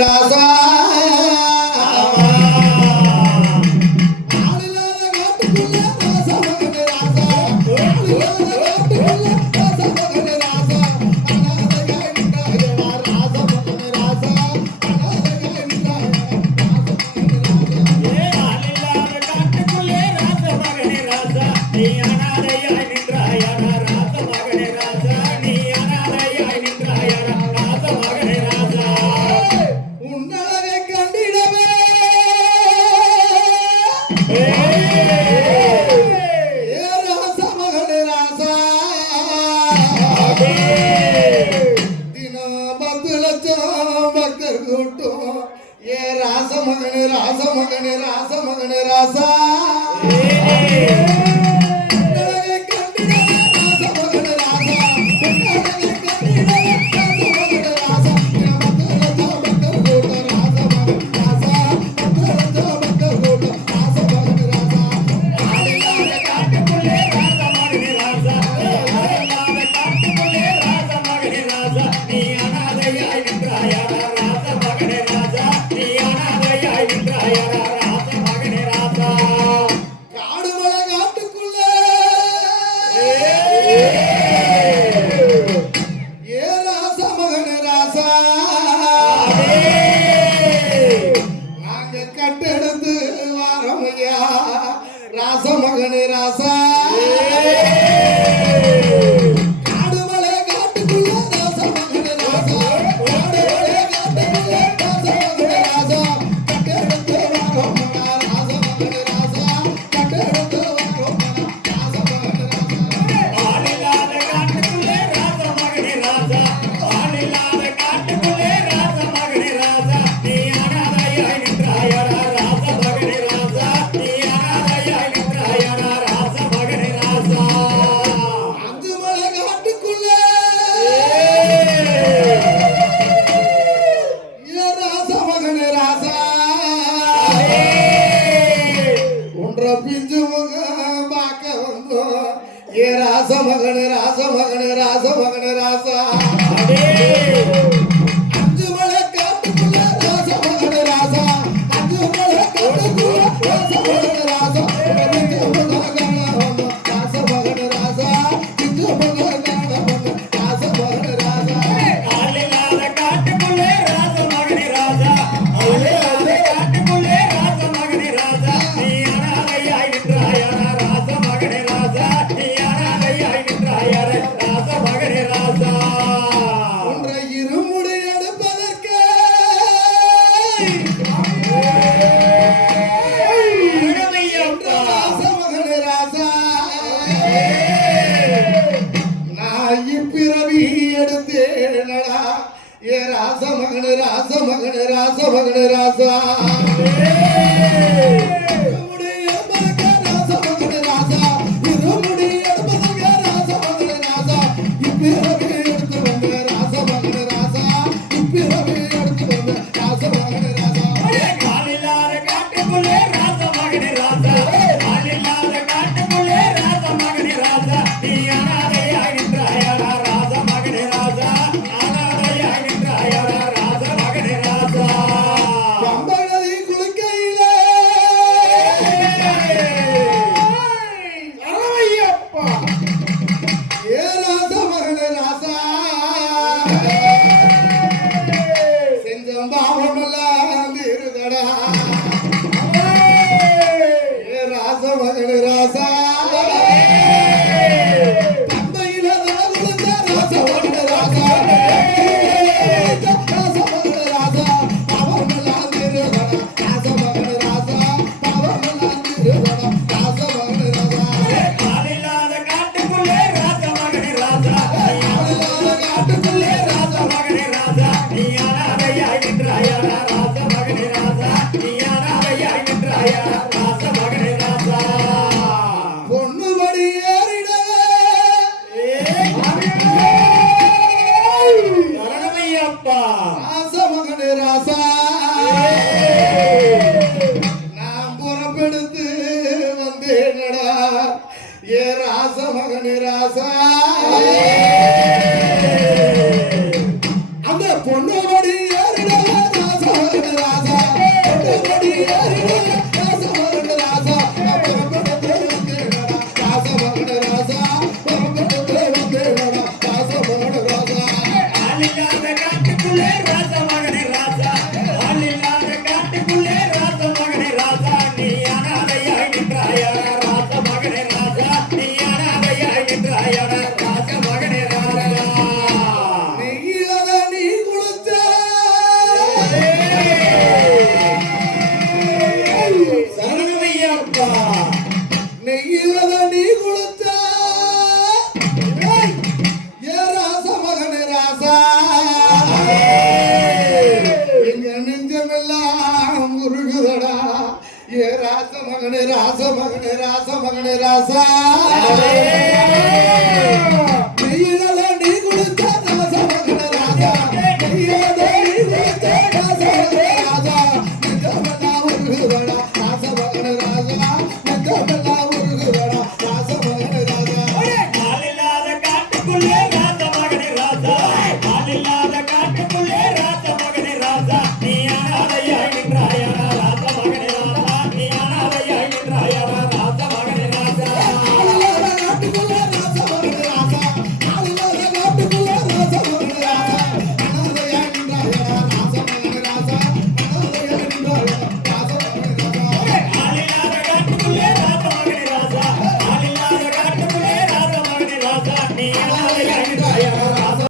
ராசா ராசமகனே ராசா ராசமகனே ராசா ராசமகனே ராசமகனே ராசா அஞ்சு மலை காட்டுக்குள்ள ராசமகனே ராசா அஞ்சு மலை காட்டுக்குள்ள ராசமகனே ராசா ராசமகனே ராசா இந்து ராசமகனே ராசா ஆளில்லாத காட்டுக்குள்ளே ராசமகனே ராசா ஆளில்லாத காட்டுக்குள்ளே ராசமகனே ராசா நீ அனாதையாய் நின்றாயா ராசமகனே ராசா ராசமகனே ராசா ராசா நெஞ்சமெல்லாம் முருகுதடா ஏ ராச மகனே ராச மகனே ராச மகனே ராசா மெய்யில நீ கொடுத்த ராச மகனே ராசா மெய்யில நீ கொடுத்த ராச மகனே ராசா நெஞ்சமெல்லாம் முருகுதடா ராச மகனே ராசா நெஞ்சமெல்லாம் முருகுதடா ராச மகனே ராசா ஆளில்லாத காட்டுக்குள்ளே